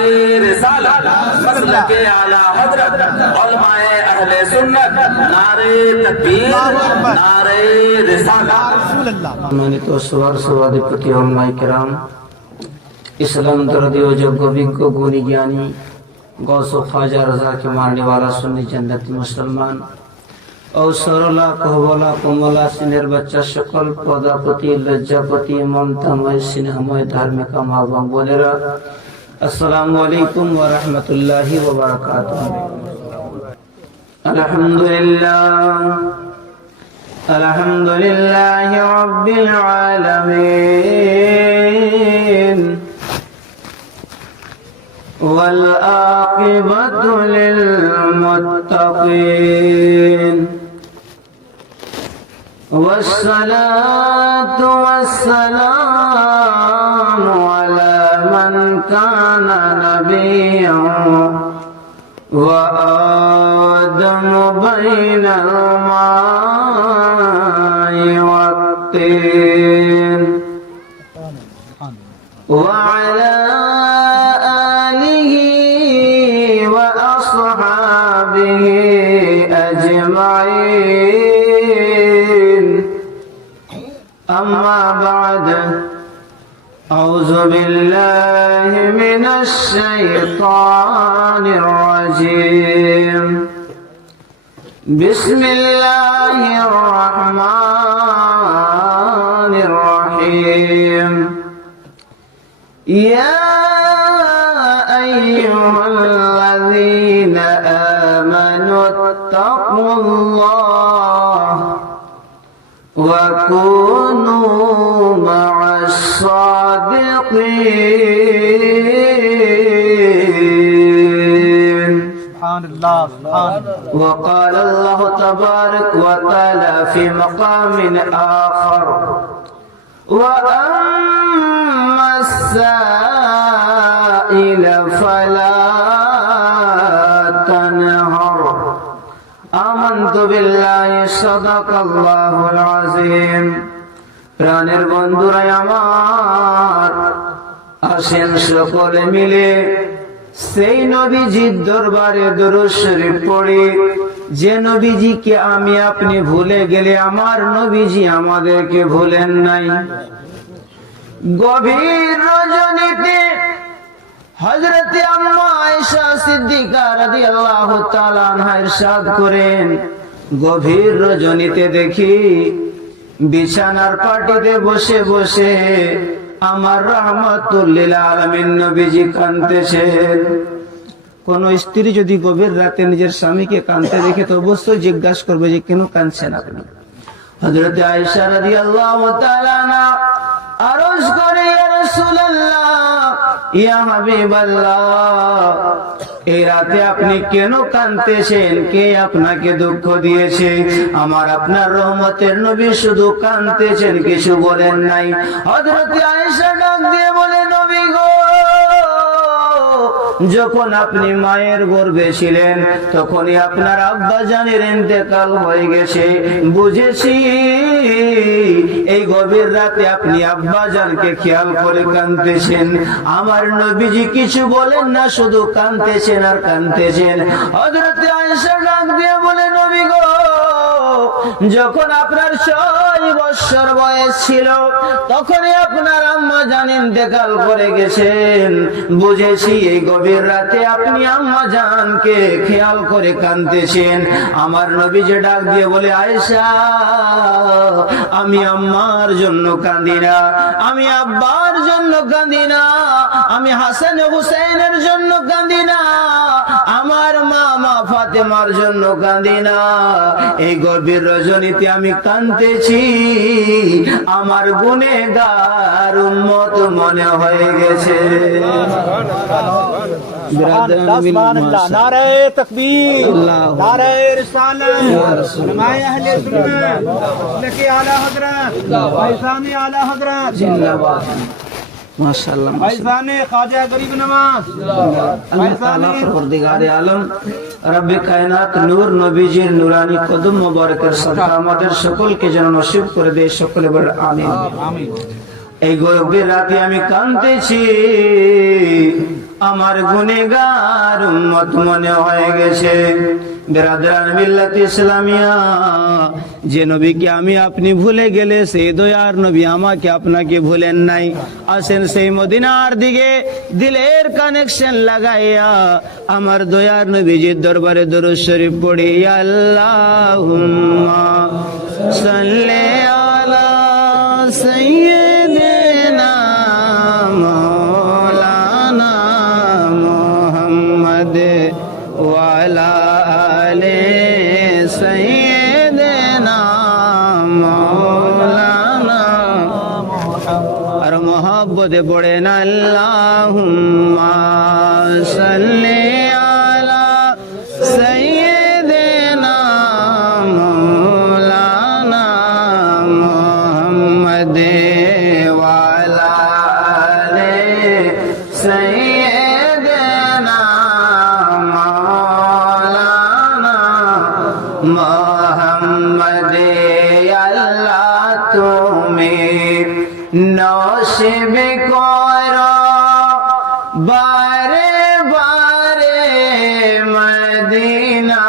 की रिसालत मसलक आला हजरत उलमाए अहले सुन्नत नारे तकबीर नारे रिसालत। সম্মানিত সর্বাধিপতি উলামায়ে কেরাম, इस्लाम दर्दी और যোগ্য বিজ্ঞ গুণী জ্ঞানী गौस ख्वाजा रजा के मारने वाला सुन्नी जन्नती मुसलमान और सरला कहबला कोमला सिनेर बच्चा सकल पदापति लज्जापति ममतामय स्नेहमय धार्मिक माँ बोलेरा अस्सलामु अलैकुम व रहमतुल्लाहि व बरकातुहू। अल्हम्दुलिल्लाह रब्बिल आलमीन والعاقبة للمتقين والصلاة والسلام على من كان نبيا وآدم بين الماء والطين وعلى أجمعين أما بعد أعوذ بالله من الشيطان الرجيم بسم الله الرحمن الرحيم يا أيها الذين آمنوا اتقوا الله وكونوا مع الصادقين. سبحان الله سبحان الله. وقال الله تبارك وتعالى في مقام آخر وأما السائل فلا تنهر آمنت بالله صدق الله العظيم. প্রাণের বন্ধুরা আমার, আসেন সকলে মিলে সেই নবীজির দরবারে দরুদ শরীফ পড়ি যে নবীজিকে আমি আপনি ভুলে গেলে আমার নবীজি আমাদেরকে ভুলেন নাই। গভীর রজনীতে হযরত আম্মা আয়েশা সিদ্দিকা রাদিয়াল্লাহু তাআলা আনহা ইরশাদ করেন, গভীর রজনীতে দেখি বিছানার পাটিতে বসে বসে আমার রাহমাতুল লিল আলামিন নবীজি কাঁদতেছেন। কোন স্ত্রী যদি গভীর রাতে নিজের স্বামীকে কাঁদতে দেখে তো অবশ্যই জিজ্ঞাসা করবে যে কেন কাঁদছেন আপনি। হযরত আয়েশা রাদিয়াল্লাহু তাআলা আনহা আরজ করে, ইয়া রাসূলুল্লাহ, ইয়া হাবিবাল্লাহ, এই রাতে আপনি কেন কাঁদতেছেন? কে আপনাকে দুঃখ দিয়েছে? আমার আপনার রহমতের নবী শুধু কাঁদতেছেন, কিছু বলেন নাই। হযরত আয়েশা ডাক দিয়ে বলে, নবী গো, যখন আপনি মায়ের গর্ভে ছিলেন তখনই আপনার আব্বা জানের ইন্তেকাল হয়ে গেছে। বুঝেছি এই গভীর রাতে আপনি আব্বা জানকে খেয়াল করে কাঁদতেছেন। আমার নবীজি কিছু বলেন না, শুধু কাঁদতেছেন আর কাঁদতেছেন। হযরত আয়েশা ডাক দিয়ে বলে, নবী গো, যখন আপনার 6 বছর বয়স ছিল তখনই আপনার আম্মা জান ইন্তেকাল করে গেছেন। বুঝেছি এই গভীর রাতে আপনি আম্মা জানকে খেয়াল করে কাঁদতেছেন। আমার নবীজি ডাক দিয়ে বলে, আয়েশা, আমি আম্মার জন্য কাঁদি না, আমি আব্বার জন্য কাঁদি না, আমি হাসান হুসাইনের জন্য কাঁদি না, আমার মা ফাতেমার জন্য কাঁদি না। এই গভীর রজনীতে আমি কাঁদতেছি আমার গুনেহগার উম্মত মনে হয়ে গেছে। नारे तकबीर, नारे रिसालत, उलमाए अहले सुन्नत लकी आला हजरत, फैज़ाने आला हजरत जिंदाबाद, माशाअल्लाह, फैज़ाने ख्वाजा गरीब नवाज, अल्लाह ताला परवरदिगार आलम रब्बे कायनात नूर नबीजीर নুরানি কদম মোবারকের সাদকা আমাদের সকলকে যেন নসিব করে দেয়। সকলে বলে আমিন। এই গভীর রাতে আমি কাঁদতেছি আমার গুনেহগার উম্মত মনে হয়ে গেছে। বিরাদরান মিল্লাত ইসলামিয়া, যে নবীকে আমি আপনি ভুলে গেলে সেই দয়ার নবী আমাকে আপনাকে ভুলেন নাই। আসেন সেই মদিনার দিকে দিলের কানেকশন লাগাইয়া আমার দয়ার নবীজির দরবারে দরুদ শরীফ পড়ি। আল্লাহুম্মা সাল্লি আলা সাইয়্যিদিনা মাওলানা মুহাম্মদ ওয়া আলা আলি সাইয়্যিদিনা মাওলানা। আর মোহাব্বতে পড়েন আল্লাহুম্মা সাল্লি আলা সাইয়্যিদিনা মাওলানা মুহাম্মদ ওয়া আলা আলি সাইয়্যিদিনা মাওলানা মুহাম্মদ। আল্লাহ তুমি নসিব করো বারে বারে মদিনা।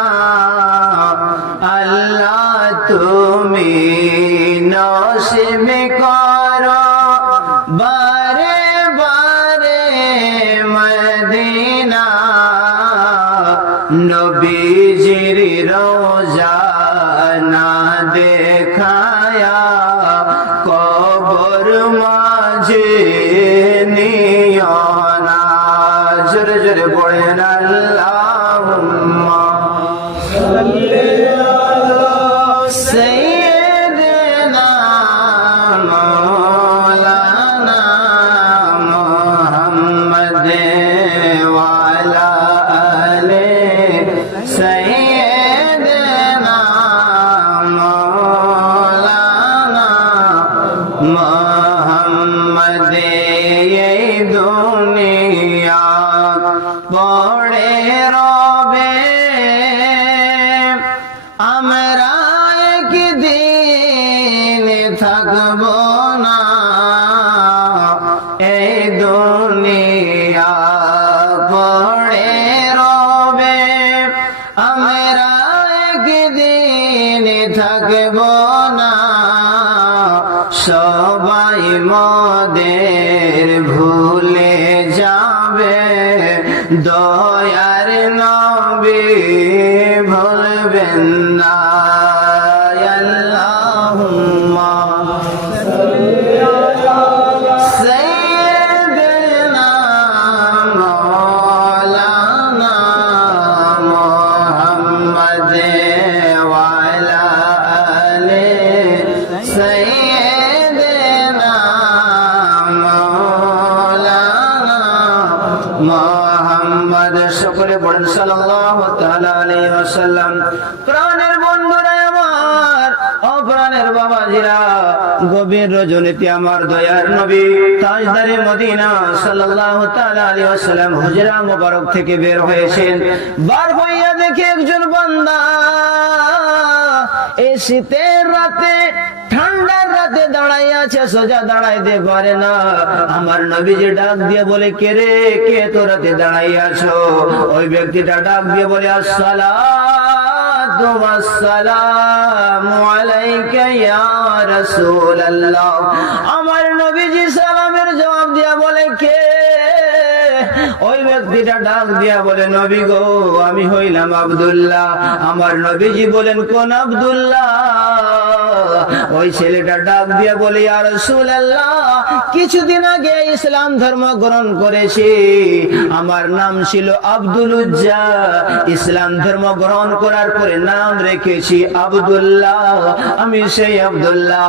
আল্লাহ তুমি নসিব করো বারে বারে মদিনা। নবীজির রোজা না দেখায়া কবর মাঝে নিও না। জোরে জোরে পড়েন আল্লাহুম্মা সাল্লি আলা সাইয়্যিদিনা মাওলানা মুহাম্মদ ওয়া আলা আলি সাইয়্যিদিনা মাওলানা মুহাম্মদ। এই দুনিয়া পড়ে রবে আমরা একদিন থাকবো না। এই দুনিয়া পড়ে রবে আমরা একদিন থাকবো না। সবাই মোদের ভুলে যাবে দয়ার নবী ভুলবেন না। আল্লাহুম্মা সাল্লি আলা সাইয়্যিদিনা মাওলানা মুহাম্মদ ওয়া আলা আলি সাইয়্যিদিনা মাওলানা মুহাম্মদ। সকলে পড়েন সাল্লাল্লাহু তাআলা আলাইহি ওয়াসাল্লাম। প্রাণের বন্ধুরা আমার, ও প্রাণের বাবাজিরা, গভীর রজনীতে আমার দয়ার নবী তাজদারে মদিনা সাল্লাল্লাহু তাআলা আলাইহি ওয়াসাল্লাম হুজরা মোবারক থেকে বের হয়েছেন। বার হইয়া দেখে একজন বান্দা এই শীতের রাতে ঠান্ডার রাতে দাঁড়াইয়া আছে, সোজা দাঁড়াইতে পারে না। আমার নবীজি ডাক দিয়ে বলে, কে রে, কে তো রাতে দাঁড়াইয়া আছো? ওই ব্যক্তিটা ডাক দিয়ে বলে, আসসালাতু ওয়াসসালামু আলাইকা ইয়া রাসূলুল্লাহ। আমার নবীজি সালামের জবাব দিয়া বলে, কে? ওই ব্যক্তিটা ডাক দিয়া বলে, নবী গো, আমি হইলাম আব্দুল্লাহ। আমার নবীজি বলেন, কোন আব্দুল্লাহ? ওই ছেলেটা ডাক দিয়া বলে, ইয়া রাসূলুল্লাহ, কিছুদিন আগে ইসলাম ধর্ম গ্রহণ করেছি। আমার নাম ছিল আব্দুল উজ্জা। ইসলাম ধর্ম গ্রহণ করার পরে নাম রেখেছি আব্দুল্লাহ। আমি সেই আব্দুল্লাহ।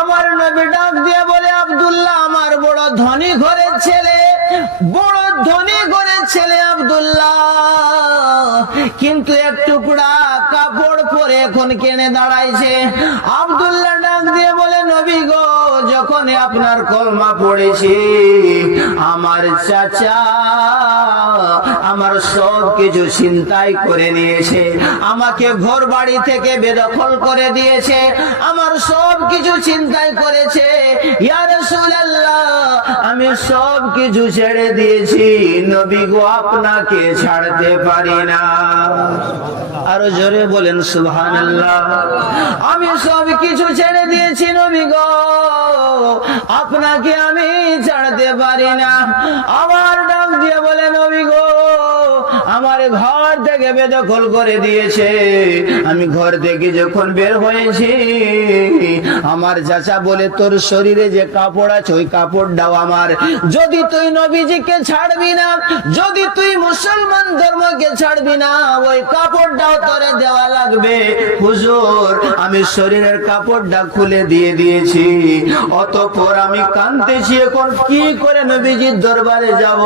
আমার নবী ডাক দিয়া বলে, আব্দুল্লাহ আমার বড় ধনী ঘরের ছেলে, বড় ধনী ঘরের ছেলে আব্দুল্লাহ, কিন্তু এক টুকরা কাপড় পরে এখন কেনে দাঁড়াইছে। আব্দুল্লাহ ডাক দিয়ে বলে, নবী গো, যখন আপনার কলমা পড়েছি আমার চাচা আমার সব কিছু ছিনতাই করে নিয়েছে, আমাকে ঘর বাড়ি থেকে বেদখল করে দিয়েছে, আমার সব কিছু ছিনতাই করেছে। ইয়া রাসূলুল্লাহ, আমি সব কিছু ছেড়ে দিয়েছি, নবী গো আপনাকে ছাড়তে পারি না। আরো জোরে বলেন সুবহানাল্লাহ। আমি সব কিছু ছেড়ে দিয়েছি নবী গো, আপনাকে আমি ছাড়তে পারি না। আমার ডাক দিয়ে বলে নবী গো, আমার ঘর থেকে বেদখল করে দিয়েছে, আমি ঘর থেকে যখন বের হয়েছি আমার চাচা বলে তোর শরীরে যে কাপড় আছে ওই কাপড়টাও আমার, যদি তুই নবীজিকে ছাড়বি না, যদি তুই মুসলমান ধর্মকে ছাড়বি না, ওই কাপড়টাও তোরে দেওয়া লাগবে। হুজুর, আমি শরীরের কাপড়টা খুলে দিয়ে দিয়েছি, অতঃপর আমি কাঁদতেছি, এখন কি করে নবীজির দরবারে যাব?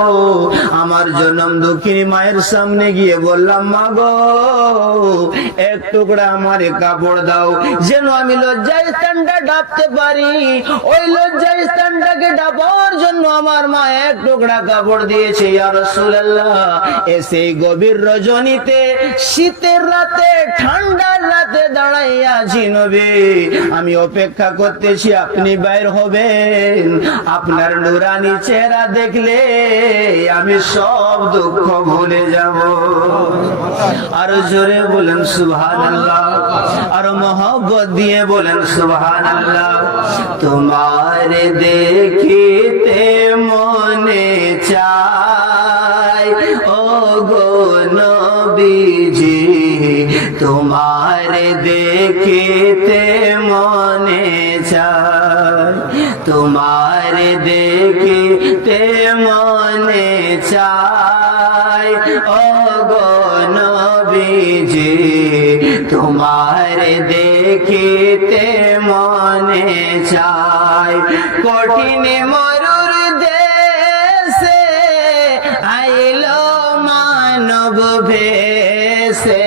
আমার জনম দুঃখিনী মায়ের সামনে গিয়ে বললাম, মা গো এক টুকরা আমার কাপড় দাও, যেন আমি লজ্জা স্থানটা ডাবতে পারি। ওই লজ্জা স্থানটাকে ডাবার জন্য আমার মা এক টুকরা কাপড় দিয়েছে। ইয়া রাসূলুল্লাহ, এসে গভীর রজনীতে, শীতের রাতে, ঠান্ডার রাতে দাঁড়াইয়া আছি নবী, আমি অপেক্ষা করতেছি আপনি বাইর হবেন, আপনার নুরানি চেহারা দেখলে আমি সব দুঃখ ভুলে যাব। আরো জোরে বলেন সুবহানাল্লাহ, আরো মহব্বত দিয়ে বলেন সুবহানাল্লাহ। তোমার দেখিতে মনে চায় ও গো নবীজি, তোমার দেখিতে মনে চায়, তোমার দেখিতে মনে চায় ও গো নবীজি, তোমার দেখিতে মনে চায়। কঠিন মরুর দেশে আইলো মানব ভেসে,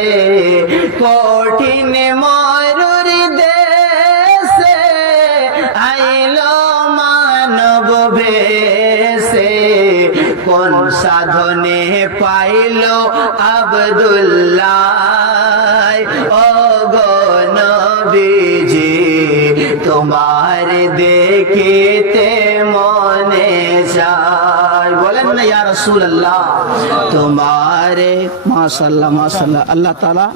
কঠিন মরুর দেশে আইলো মানব ভেসে, কোন সাধনে পাইলো আব্দুল্লাহ ও গো নবীজি, তোমার দেখিতে মনে চায়। বলেন না ইয়া রাসূলুল্লাহ, তোমারে মাশাআল্লাহ মাশাআল্লাহ। আল্লাহ তাআলা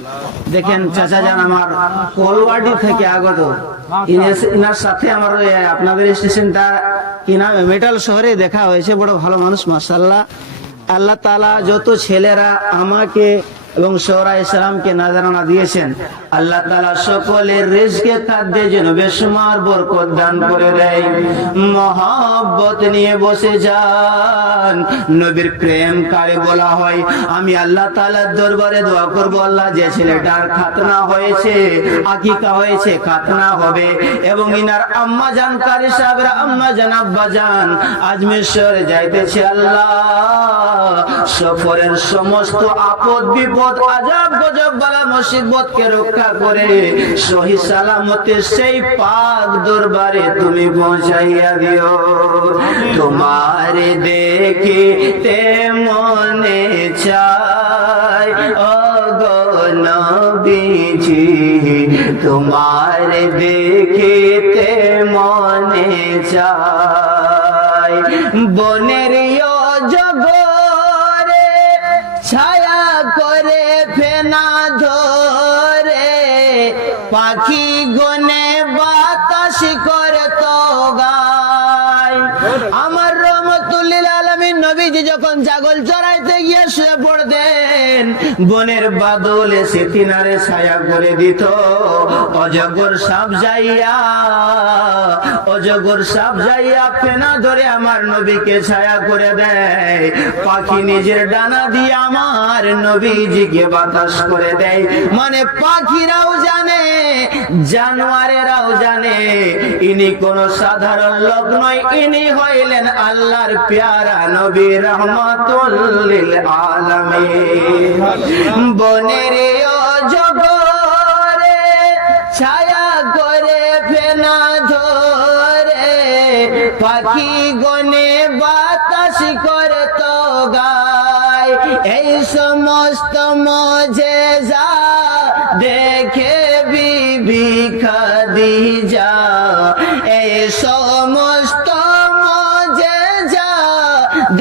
দেখেন চাচা জান আমার কোলওয়াটি থেকে আগত, ইনার সাথে আমার আপনাদের স্টেশনটা কি নাম মেটাল শহরে দেখা হয়েছে, বড় ভালো মানুষ মাশাআল্লাহ। আল্লাহ তাআলা যত ছেলেরা আমাকে এবং শোহরা ইসলামকে নাজারানা দিয়েছেন, আল্লাহ তাআলা সকলের রিজকে খাদ্যে যেন বেশুমার বরকত দান করে দেয়। মহব্বত নিয়ে বসে যান, নবীর প্রেম কারে বলা হয়। আমি আল্লাহ তাআলার দরবারে দোয়া করব, আল্লাহ যে ছেলেটার খাতনা হয়েছে, আকিকা হয়েছে, খাতনা হবে, এবং ইনার আম্মা জান কারি সাহেবরা আম্মা জান আব্বা জান আজমির শহরে যাইতেছে, আল্লাহ সফরের সমস্ত আপদ বিপদ, আযাব গজব বালা মুসিবতকে রক্ষা করে সহি সালামতে সেই পাক দরবারে তুমি পৌঁছাইয়া দিও। তোমার দেখিতে মনে চায় ও গো নবীজি, তোমার দেখিতে মনে চায়। বনের জগরে ছায়া করে ফেনা ধরে, পাখি গনে বাতাস করে তো গায়। আমার রহমতুল লিল আলামিন নবীজি যখন ছাগল চড়াইতে গিয়ে শুয়ে পড়তেন, বনের বাদল এসে তিনারে ছায়া করে দিত। অজগর সাপ যাইয়া, অজগর সাপ যাইয়া ফেনা ধরে আমার নবীকে ছায়া করে দেয়। পাখি নিজের ডানা দিয়ে আমার নবীজিকে বাতাস করে দেয়। মানে পাখিরাও জানে, জানোয়ারেরাও জানে, ইনি কোন সাধারণ লোক নয়, ইনি হইলেন আল্লাহর প্যারা নবী রহমাতুল লিল আলামিন। বনের অজগরে ছায়া করে ফেনা ধরে, পাখি গনে বাতাস করে তো গায়। এই সমস্ত মুজিজা দেখে বিবি খাদিজা, এই সমস্ত মুজিজা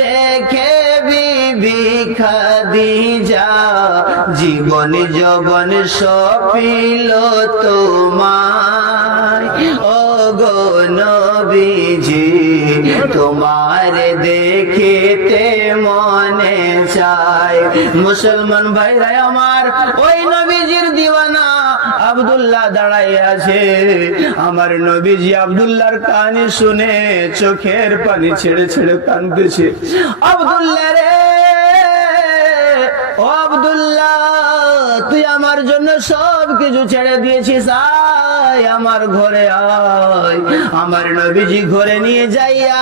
দেখে বিবি খাদিজা, জীবন যৌবন সপিল তোমার ও গো নবীজি, তোমার দেখিতে মনে চায়। মুসলমান ভাইরা আমার, ওই নবীজির দিওয়ানা আব্দুল্লাহ দাঁড়াই আছে। আমার নবীজি আব্দুল্লাহর কানে শুনে চোখের পানি ছেড়ে ছেড়ে কাঁদতেছে। আব্দুল্লাহ রে, ও আব্দুল্লাহ, তুই আমার জন্য সব কিছু ছেড়ে দিয়েছিস, আয় আমার ঘরে আয়। আমার নবীজি ঘরে নিয়ে যাইয়া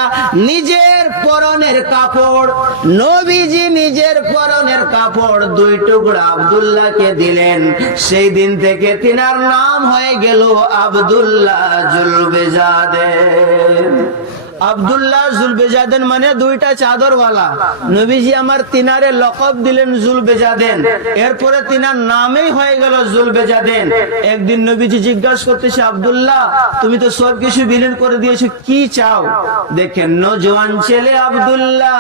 নিজের পরনের কাপড়, নবীজি নিজের পরনের কাপড় 2 টুকরা আব্দুল্লাহকে দিলেন। সেই দিন থেকে তিনার নাম হয়ে গেল আব্দুল্লাহ জুলবেজাদেন। আব্দুল্লাহ জুলবেজাদেন মানে 2টা চাদরওয়ালা। নবীজি আমার তিনারে লকব দিলেন জুলবেজাদেন, এরপরে তিনার নামেই হয়ে গেল জুলবেজাদেন। একদিন নবীজি জিজ্ঞাসা করতেছে, আব্দুল্লাহ তুমি তো সব কিছু বিলীন করে দিয়েছো, কি চাও? দেখেন নওজোয়ান ছেলে আব্দুল্লাহ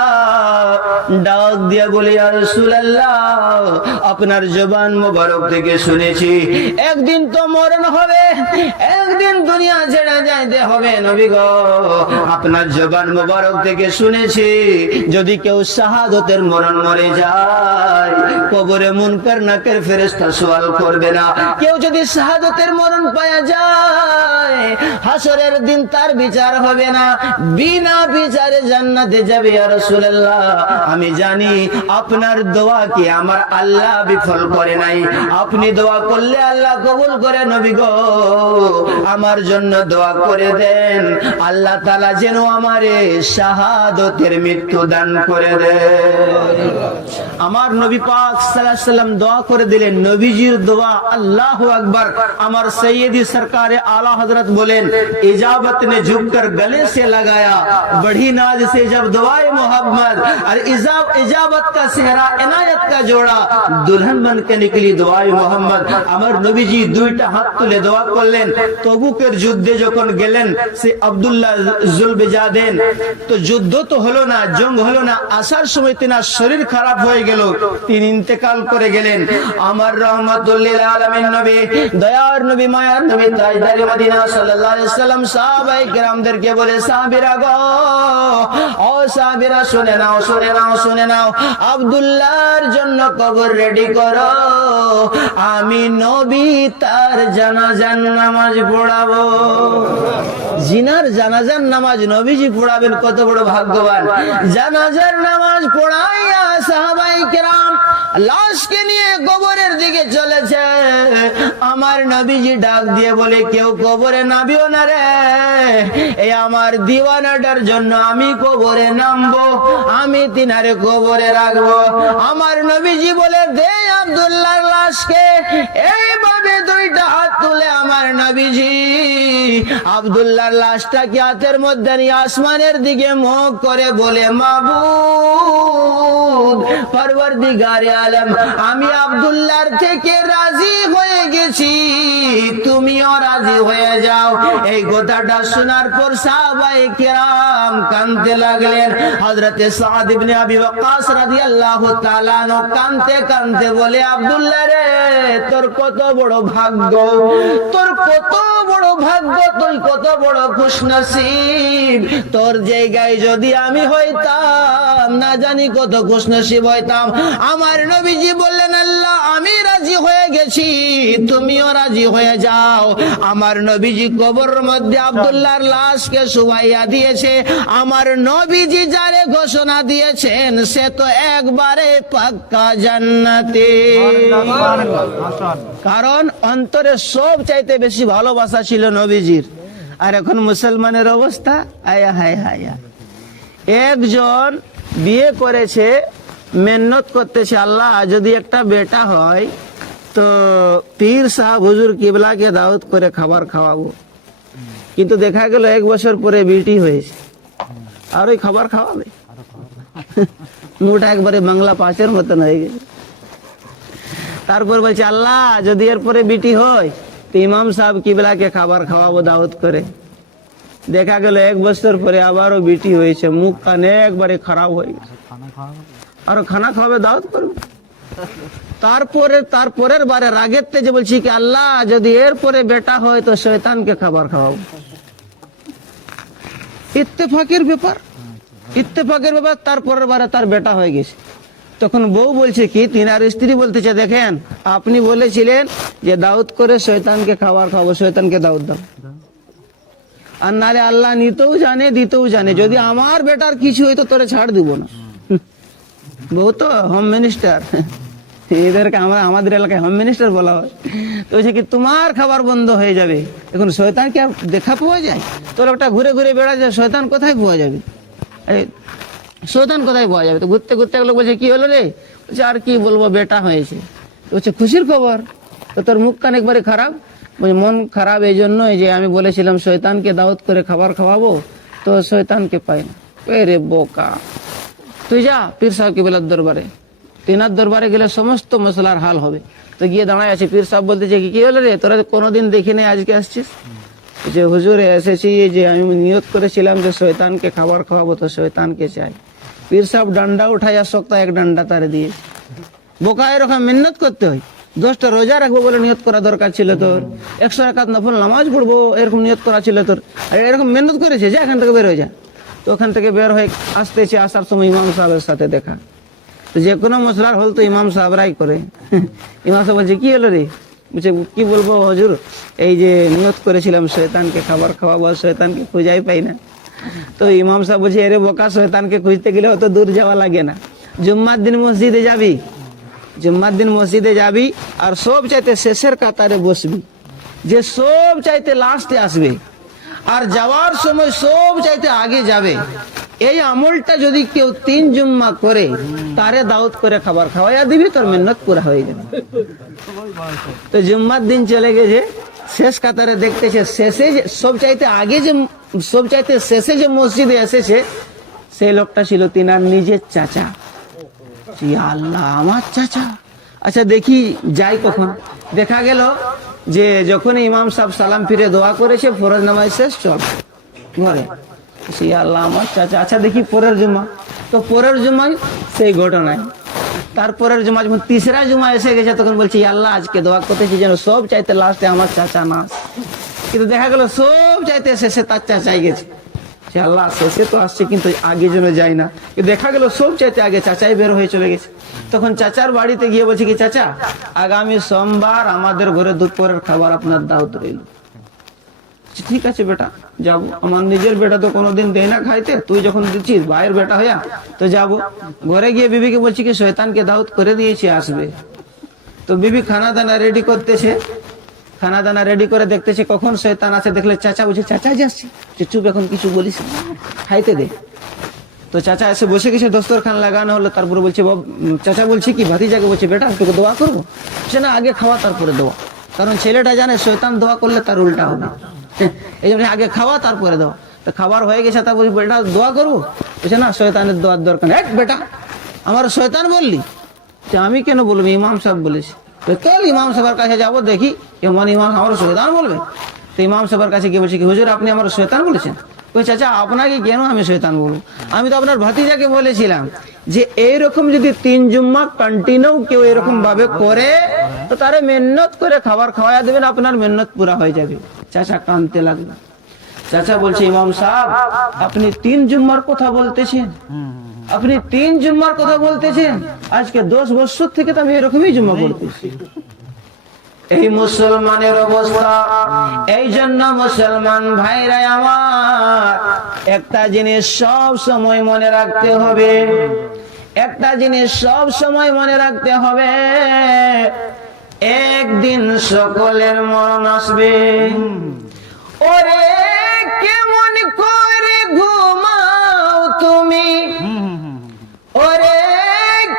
ডাক দিয়া বলে, ইয়া রাসূলুল্লাহ, আপনার জবান মোবারক থেকে শুনেছি একদিন তো মরণ হবে, একদিন দুনিয়া ছেড়ে যাইতে হবে। নবী গো, আপনার জবান মোবারক থেকে শুনেছি যদি কেউ শাহাদতের মরণ মরে যায়, কবরে মুনকার নাকির ফেরেশতা সওয়াল করবে না। কেউ যদি শাহাদতের মরণ পাওয়া যায়, হাসরের দিন তার বিচার হবে না, বিনা বিচারে জান্নাতে যাবে। ইয়া রাসূলুল্লাহ, আমি জানি আপনার দোয়া কি আমার আল্লাহ বিফল করে নাই, আপনি দোয়া করলে আল্লাহ কবুল করে। নবী গো, আমার জন্য দোয়া করে দেন, আল্লাহ তাআলা যেন আমারে শাহাদতের মৃত্যু দান করে দেন। আমার নবী পাক সাল্লাল্লাহু আলাইহি ওয়াসাল্লাম দোয়া করে দিলেন। নবীজির দোয়া আল্লাহু আকবার। আমার সৈয়দি সরকারে आला हजरत बोलें, इजाबत ने झुककर गले से लगाया, बढ़ी नाज से जब दुआए मोहम्मद, और इजाबत का सेहरा इनायत का जोड़ा, दुल्हन बन के निकली दुआए मोहम्मद। আমার নবীজি 2টা হাত তুলে দোয়া করলেন। তবুকের যুদ্ধে যখন গেলেন, সে আব্দুল্লাহ জুলবেজাদেন, তো যুদ্ধ তো হলো না, জং হলো না, আসার সময় তিনার শরীর খারাপ হয়ে গেল, তিনি ইন্তেকাল করে গেলেন। আমার রহমাতুল লিল আলামিন নবী, দয়ার নবী, মায়ার নবী, তাজদারে মদিনা সাল্লাল্লাহু আলাইহি ওয়াসাল্লাম সাহাবায়ে কেরামদেরকে বলে, সাহাবীরা গো, ও সাহাবীরা শুনে নাও, শুনে নাও, শুনে নাও, আব্দুল্লাহর জন্য কবর রেডি করো, আমি নবী তার জানাজার নামাজ পড়াবো। জিনার জানাজার নামাজ নবীজি পড়াবেন, কত বড় ভাগ্যবান। জানাজার নামাজ পড়াইয়া সাহাবায়ে কেরাম লাশকে নিয়ে কবরের দিকে চলেছে। আমার নবীজি ডাক দিয়ে বলে, কেউ কবরে নামিও না রে, এই আমার দিওয়ানাটার জন্য আমি কবরে নামবো, আমি তিনারে কবরে রাখবো। আমার নবীজি বলে, দে আব্দুল্লাহর লাশকে। এইভাবে 2টা হাত তুলে আমার নবীজি আব্দুল্লাহর লাশটাকে হাতের মধ্যে নিয়ে আসমানের দিকে মুখ করে বলে, মাবুদ, পরওয়ারদিগারে আলম, আমি আব্দুল্লাহর থেকে রাজি হয়ে গেছি, তুমিও রাজি হয়ে যাও। এই কথাটা শোনার পর সাহাবায়ে কেরাম কাঁদতে লাগলেন। হযরতে সাদ ইবনে আবি ওয়াক্কাস রাদিয়াল্লাহু তাআলা আনহু কাঁদতে কাঁদতে বলে, আব্দুল্লাহ রে, তোর কত বড় ভাগ্য, তোর কত বড় ভাগ্য, তুই কত বড় খুশনসিব। তোর জায়গায় যদি আমি হইতাম, না জানি কত খুশনসিব হইতাম। আমার নবীজি বললেন, আল্লাহ, আমি রাজি হয়ে গেছি, তুমিও রাজি হয়ে যাও। আমার নবীজি কবরের মধ্যে আব্দুল্লাহর লাশকে শুয়াইয়া দিয়েছে। আমার নবীজি যারে ঘোষণা দিয়েছেন, সে তো একবারে পাক্কা জান্নাতি। কারণ অন্তরে সব চাইতে বেশি ভালোবাসা ছিল নবীজির। আর এখন মুসলমানের অবস্থা, আয়া হায় হায়া। একজন বিয়ে করেছে, মেহনত করতেছে, আল্লাহ যদি একটা বেটা হয় তো পীর সাহেব হুজুর কিবলাকে দাওয়াত করে খাবার খাওয়াবো। কিন্তু দেখা গেল 1 বছর পরে বিটি হয়েছে, আর ওই খাবার খাওয়াবে। মুখটা একবারে বাংলা পাঁচের মতন হয়ে গেছে। তারপর বলছে আল্লাহ যদি এরপরে বিটি হয় তো ইমাম সাহেব কিবলাকে খাবার খাওয়াবো দাওয়াত করে। দেখা গেল 1 বছর পরে আবারও বিটি হয়েছে, মুখ কান একবারে খারাপ হয়ে গেছে, আরো খানা খাওয়াবে দাওয়াত করবে। তারপরের বারে রাগের তেজে বলছি কি আল্লাহ যদি এরপরে বেটা হয় তো শয়তানকে খাবার খাওয়াবো। ইত্তেফাকের ব্যাপার। তারপরের বারে তার বেটা হয়ে গেছে। তখন বউ বলছে কি, তিনার স্ত্রী বলতেছে দেখেন আপনি বলেছিলেন যে দাউদ করে শয়তানকে খাবার খাওয়াবো, শয়তানকে দাউদ দাও। আর নালে আল্লাহ নিতেও জানে দিতেও জানে, যদি আমার বেটার কিছু হইতো তোরে ছাড় দিব না। বউ তো হোম মিনিস্টার, এদেরকে আমাদের এলাকায় হোম মিনিস্টার বলা হয়। তো বলছে কি তোমার খাবার বন্ধ হয়ে যাবে। এখন শয়তান কি আর দেখা পাওয়া যায়? তোর একটা ঘুরে ঘুরে বেড়া যায়, শয়তান কোথায় পাওয়া যাবে? শয়তান কোথায় পাওয়া যাবে? তো ঘুরতে ঘুরতে লোক বলছে কি হলো রে? বলছে আর কি বলবো, বেটা হয়েছে। বলছে খুশির খবর, তো তোর মুখ কান একবারে খারাপ। বলছে মন খারাপ এই জন্যই যে আমি বলেছিলাম শয়তানকে দাওয়াত করে খাবার খাওয়াবো, তো শয়তানকে পাই না। রে বোকা, তুই যা পীর সাহেব কিবলার দরবারে, তিনার দরবারে গেলে সমস্ত মশলার হাল হবে। তো গিয়ে দাঁড়ায় আছে, পীর সাহেব বলতেছে কি হলো রে, তোরা কোনোদিন দেখি নাই আজকে আসছিস? যে হুজুর এসেছি যে আমি নিয়ত করেছিলাম যে শয়তানকে খাবার খাওয়াবো, তো শয়তানকে চাই। পীর সাহেব ডান্ডা উঠাইয়া শক্তা এক ডান্ডা তারে দিয়ে। বোকা এরকম মেহনত করতে হয়। 10টা রোজা রাখবো বলে নিয়ত করা দরকার ছিল তোর, 100 রাকাত নফল নামাজ পড়বো এরকম নিয়ত করা ছিল তোর, আর এরকম মেহনত করেছে যে এখান থেকে বের হয়ে যা। তো ওখান থেকে বের হয়ে আসতেছে, আসার সময় ইমাম সাহেবের সাথে দেখা। তো যে কোনো মশলার হল তো ইমাম সাহেবরাই করে। ইমাম সাহেব বলছে কি হলো রে? বলছে কি বলবো হুজুর, এই যে নিয়ত করেছিলাম শয়তানকে খাবার খাওয়াবো, শয়তানকে খুঁজাই পাই না। তো ইমাম সাহেব বলছে এরে বোকা, শয়তানকে খুঁজতে গেলে অত দূর যাওয়া লাগে না। জুম্মার দিন মসজিদে যাবি, আর সব চাইতে শেষের কাতারে বসবি, যে সব চাইতে লাস্টে আসবে আর যাওয়ার সময় সব চাইতে আগে যাবে। এই আমলটা যদি কেউ 3 জুম্মা করে তারে দাওয়াত করে খাবার খাওয়াইয়া দিবি, তোর মেহনত পুরা হয়ে যাবে। তো জুম্মার দিন চলে গেছে, শেষ কাতারে দেখতেছে শেষে সব চাইতে শেষে যে মসজিদে এসেছে সেই লোকটা ছিল তিনার নিজের চাচা। আল্লাহ, আমার চাচা, আচ্ছা দেখি যাই কখন। দেখা গেল যে যখন ইমাম সাহেব সালাম ফিরে দোয়া করেছে, ফরজ নামাজ শেষ, চল ঘরে। আল্লাহ, আমার চাচা, আচ্ছা দেখি পরের জুমা। তো পরের জুমায় সেই ঘটনায়, তারপরের জুমা যখন 3রা জুমা এসে গেছে তখন বলছি আল্লাহ আজকে দোয়া করতেছি যেন সব চাইতে লাস্টে আমার চাচা না আসে। কিন্তু দেখা গেল সব চাইতে শেষে তার চাচাই গেছে। আল্লাহ শেষে তো আসছে কিন্তু আগে যেন যাই না। দেখা গেল সব চাইতে আগে চাচাই বের হয়ে চলে গেছে। তখন চাচার বাড়িতে গিয়ে বলছে কি চাচা, আগামী সোমবার আমাদের ঘরে দুপুরের খাবার আপনার দাওয়াত রইল। ঠিক আছে বেটা, যাবো। আমার নিজের বেটা তো কোনোদিন দেয় না খাইতে, তুই যখন দিচ্ছিস ভাইয়ের বেটা হইয়া তো যাবো। ঘরে গিয়ে বিবিকে বলছি কি শয়তানকে দাওয়াত করে দিয়েছি, আসবে। তো বিবি খানা দানা রেডি করতেছে, খানা দানা রেডি করে দেখতেছে কখন শয়তান আছে। দেখলে চাচা বলছে চাচা যাচ্ছি, চুপ এখন কিছু বলিস না, খাইতে দে। তো চাচা এসে বসে গেছে, দস্তরখান লাগানো হলো। তারপরে বলছে চাচা বলছে কি ভাতিজাকে বলছে বেটা তোকে দোয়া করবো। সে না, আগে খাওয়া তারপরে দোয়া, কারণ ছেলেটা জানে শয়তান দোয়া করলে তার উল্টা হবে। এই জন্য আগে খাওয়া তারপরে দোয়া। তো খাবার হয়ে গেছে, তা বলছি বেটা দোয়া করবো। বলছে না, শয়তানের দোয়ার দরকার নেই। বেটা আমার শয়তান বললি? আমি কেন বলবো, ইমাম সাহেব বলেছি। চল ইমাম সাহেবের কাছে যাবো, দেখি কেমন ইমাম আমার শয়তান বলবে। তো ইমাম সাহেবের কাছে গিয়ে বলছি কি হুজুর আপনি আমার শয়তান বলেছেন? ওই চাচা আপনাকে কেন আমি শয়তান বলবো? আমি তো আপনার ভাতিজাকে বলেছিলাম যে এইরকম যদি 3 জুম্মা কন্টিনিউ কেউ এরকম ভাবে করে তো তারে মেহনত করে খাবার খাওয়াইয়া দেবেন, আপনার মেহনত পুরা হয়ে যাবে। চাচা কাঁদতে লাগলো। চাচা বলছে ইমাম সাহেব আপনি 3 জুম্মার কথা বলতেছেন, আপনি 3 জুম্মার কথা বলতেছেন, আজকে 10 বছর থেকে তো আমি এরকমই জুম্মা পড়তেছি। এই মুসলমানের অবস্থা। এই জন্য মুসলমান ভাইরা আমার একটা জিনিস সব সময় মনে রাখতে হবে, একটা জিনিস সব সময় মনে রাখতে হবে, একদিন সকলের মরণ আসবে। ওরে কেমন করে ঘুমাও তুমি, ওরে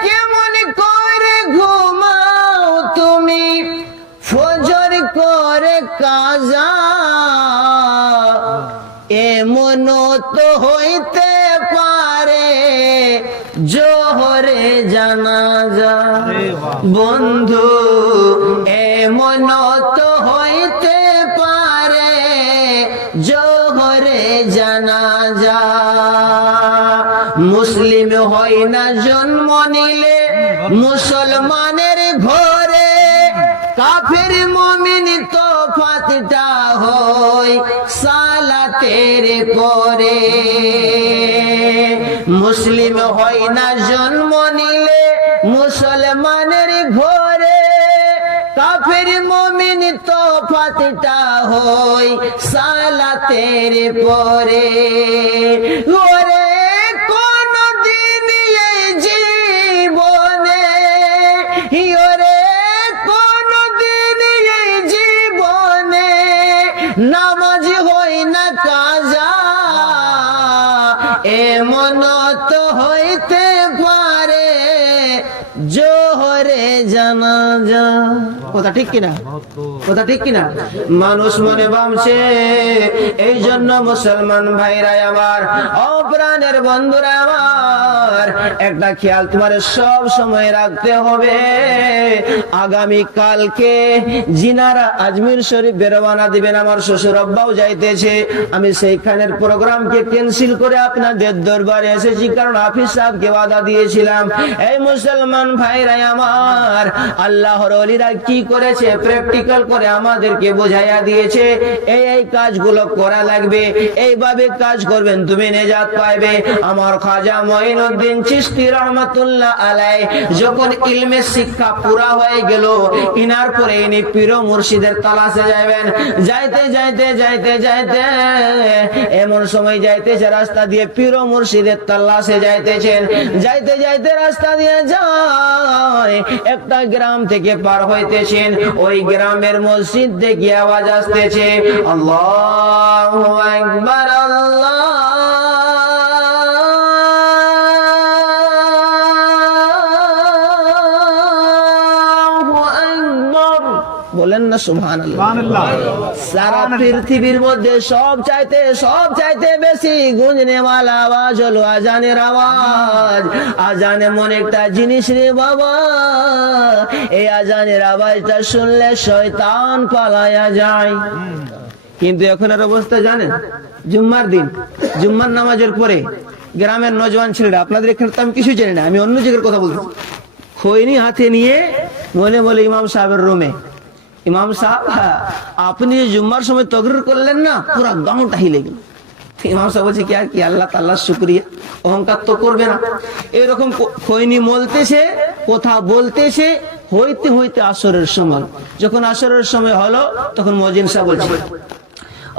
কেমন করে ঘুমাও তুমি, ফজর করে কাজা এমন তো হইতে পারে জোহর জানাজা বন্ধু এমন তো হইতে পারে জোহরে জানাজা মুসলিম হয় না জন্ম নিলে মুসলমানের ঘরে কাফের মুমিন তো ফাতটা হয় সালাতের পরে মুসলিম হয় না জন্ম নিলে মুসলমানের ঘরে কাফের মুমিন তো ফাতটা হয় সালাতের পরে ওরে কোন দিন এই জীবনে ওরে কোন দিন এই জীবনে নামাজ হয় না কাজা এমন তো হইতে পারে জোহরে জানাজা কথা ঠিক কিনা কথা ঠিক কিনা মানুষ মনে ভাবছে এই জন্য মুসলমান ভাইরা আমার অপ্রাণের বন্ধুরা আমার একটা খেয়াল তোমার সব সময় রাখতে হবে আগামী কালকে জিনারা আজমির শরীফ রওনা দিবেন আমার শ্বশুর আব্বাও যাইতেছে আমি সেইখানের প্রোগ্রামকে ক্যান্সেল করে আপনাদের দরবারে এসেছি কারণ হাফিজ সাহেবকে ওয়াদা দিয়েছিলাম এই মুসলমান ভাইরা আমার আল্লাহর ওলিরা কি করেছে প্র্যাকটিক্যাল করে আমাদেরকে বোঝাইয়া দিয়েছে এই কাজগুলো করা লাগবে এইভাবে কাজ করবেন তুমি নেজাত পাইবে আমার খাজা মঈনুদ্দিন চিশতি রহমাতুল্লাহ আলাইহি যখন ইলমের শিক্ষা পুরা হয়ে গেল ইনার পরে ইনি পীর মুর্শিদের তালাশে যাবেন যাইতে যাইতে যাইতে যাইতে এমন সময় যাইতেছে রাস্তা দিয়ে পীর মুর্শিদের তালাশে যাইতেছেন যাইতে যাইতে রাস্তা দিয়ে যায় একটা গ্রাম থেকে পার হইতেছেন ওই গ্রামের মসজিদ থেকে আওয়াজ আসতেছে আল্লাহু আকবার আল্লাহু আকবার বলেন না সুবহানাল্লাহ সারা পৃথিবীর মধ্যে সব চাইতে বেশি গুঞ্জনেওয়ালা আওয়াজ হলো আজানের আওয়াজ আজান এমন একটা জিনিস রে বাবা এই আজানের আওয়াজটা শুনলে শয়তান পালায়া যায় কিন্তু এখন আর অবস্থা জানেন জুম্মার দিন জুম্মার নামাজের পরে গ্রামের নজওয়ান ছেলেরা আপনাদের এখানে তো আমি কিছু জানি না আমি অন্য জায়গার কথা বলছি খৈনি হাতে নিয়ে বলে বলে ইমাম সাহেবের রুমে ইমাম সাহেব আপনি যে জুম্মার সময় তকরির করলেন না পুরো গাঁওটা হিলে গেল ইমাম সাহেব বলছে কি আল্লাহ তাআলার শুকরিয়া অহংকার তো করবে না এরকম খৈনি মলতেছে কথা বলতেছে হইতে হইতে আসরের সময় যখন আসরের সময় হলো তখন মুয়াজ্জিন সাহেব বলছে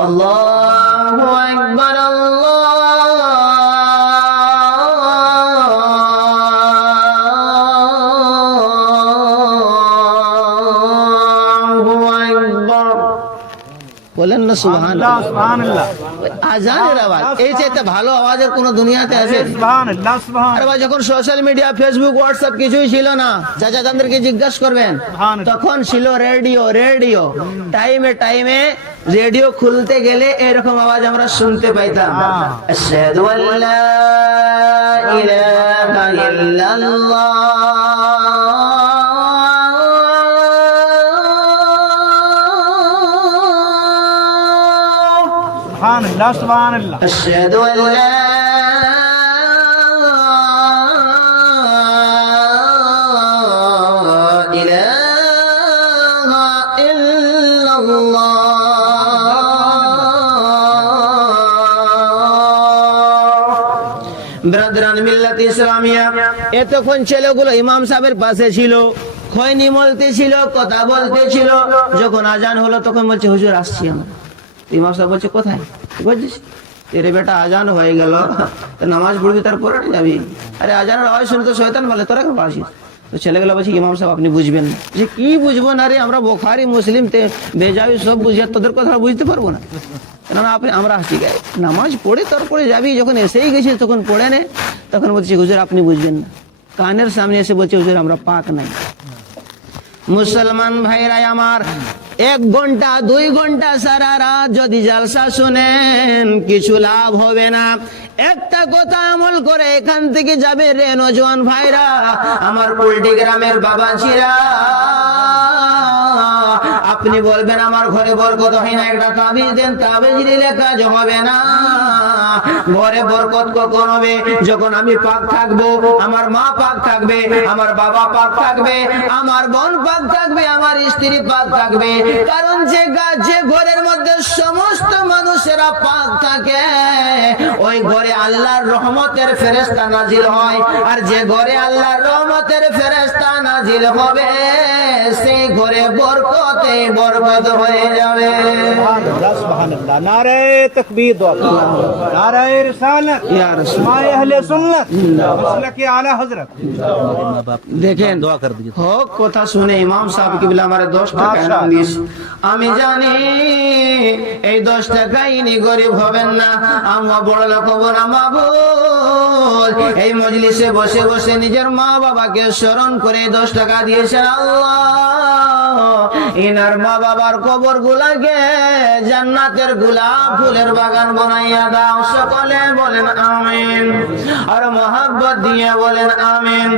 আল্লাহু আকবার বলেন না সুবহানাল্লাহ সুবহানাল্লাহ আজানের আওয়াজ এই চাইতে ভালো আওয়াজের কোন দুনিয়াতে আছে সুবহানাল্লাহ সুবহানাল্লাহ আরে ভাই যখন সোশ্যাল মিডিয়া ফেসবুক হোয়াটসঅ্যাপ কিছুই ছিল না চাচা জানদেরকে জিজ্ঞাসা করবেন তখন ছিল রেডিও টাইমে রেডিও খুলতে গেলে এরকম আওয়াজ আমরা শুনতে পাইতাম আশহাদু আল্লা ইলাহা ইল্লাল্লাহ সুবহানাল্লাহ সুবহানাল্লাহ আশহাদু আল্লা ইলাহা ইল্লাল্লাহ ব্রাদারান মিল্লাত ইসলামিয়া এতক্ষণ ছেলেগুলো ইমাম সাহেবের পাশে ছিল খৈনি মলতেছিল কথা বলতেছিল যখন আজান হলো তখন বলছে হুজুর আসছি আমরা ইমাম সাহেব বলছে কোথায় বলছিস তেরে বেটা আজান হয়ে গেল নামাজ পড়বি তারপরে যাবি আরে আজানের আওয়াজ শুনে তো শয়তান বলে তোরা কেন আসিস তো ছেলেগুলো বলছে ইমাম সাহেব আপনি বুঝবেন না যে কি বুঝবো না রে আমরা বুখারী মুসলিম বেজাবি সব বুঝিয়া তোদের কথা বুঝতে পারবো না কেননা আমরা হাসি গাই নামাজ পড়ে তারপরে যাবি যখন এসেই গেছিস তখন পড়ে নে তখন বলছি হুজুর আপনি বুঝবেন না কানের সামনে এসে বলছে হুজুর আমরা পাক নাই মুসলমান ভাইরা আমার 1 ঘন্টা 2 ঘন্টা সারা রাত যদি জলসা শুনেন কিছু লাভ হবে না একটা কথা আমল করে এখান থেকে যাবে রে নজওয়ান ভাইরা, আমার পোল্ট্রি গ্রামের বাবাজিরা। আপনি বলবেন আমার ঘরে বরকত হয় না, একটা তাবিজ দেন, তাবিজ দিলে কাজ হবে না। ঘরে বরকত কখন হবে? যখন আমি পাক থাকবো, আমার মা পাক থাকবে, আমার বাবা পাক থাকবে, আমার বোন পাক থাকবে, আমার স্ত্রী পাক থাকবে। কারণ যে ঘরের মধ্যে সমস্ত মানুষেরা পাক থাকে, ওই ঘরে আল্লাহর রহমতের ফেরেশতা নাজিল হয়। আর যে ঘরে আল্লাহর রহমতের ফেরেশতা নাজিল হবে, সেই ঘরে বরকতে বরকত হয়ে যাবে। সুবহানাল্লাহ, নারে তাকবীর, নারে রিসালাত, ইয়া রাসূল। উলামায়ে আহলে সুন্নাত, মাসলাকে আলা হযরত। দেখেন হোক কথা শুনে ইমাম সাহেব কিবলা আমারে 10 টাকা ইনাম দিয়েছে। আমি জানি এই 10 টাকা ইনি গরিব হবেন না, আমরা বড় লোক হব না মাবুদ। এই মজলিসে বসে বসে নিজের মা বাবাকে স্মরণ করে 10 টাকা দিয়েছেন। আল্লাহ ইনার মা বাবার কবর গুলাকে জান্নাতের গোলাপ ফুলের বাগান বানাইয়া দাও। সকলে বলেন আমিন, আর মহব্বত দিয়ে বলেন আমিন।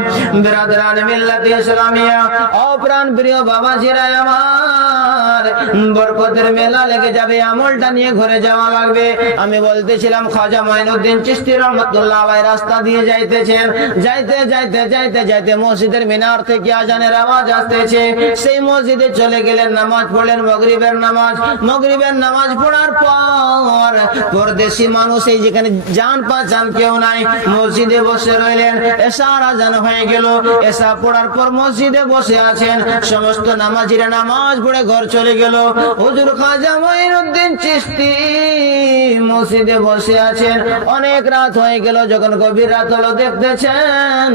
বিরাদরান মিল্লাতে ইসলামিয়া, ও প্রাণ প্রিয় বাবাজিরা আমার, বরকতের মেলা লেগে যাবে, আমলটা নিয়ে ঘরে যাওয়া লাগবে। আমি বলতেছিলাম খাজা মাইনুদ্দিন চিশতি রহমাতুল্লাহ আলাইহি রাস্তা দিয়ে যাইতেছেন, যাইতে যাইতে যাইতে যাইতে মসজিদের মিনার থেকে আজানের আওয়াজ আসতেছে। সেই মসজিদে চলে গেলেন, নামাজ পড়লেন মাগরিবের নামাজ। মাগরিবের নামাজ পড়ার পর পরদেশি মানুষ, এই যেখানে জান পাচান কেউ নাই, মসজিদে বসে রইলেন। এশার আজান হয়ে গেল, এশা পড়ার পর মসজিদে বসে আছেন। সমস্ত নামাজিরা নামাজ পড়ে ঘর চলে গেল। হুজুর খাজা মাইনুদ্দিন চিশতি মসজিদে বসে আছেন। অনেক রাত হয়ে গেল, যখন গভীর রাত হলো দেখতেছেন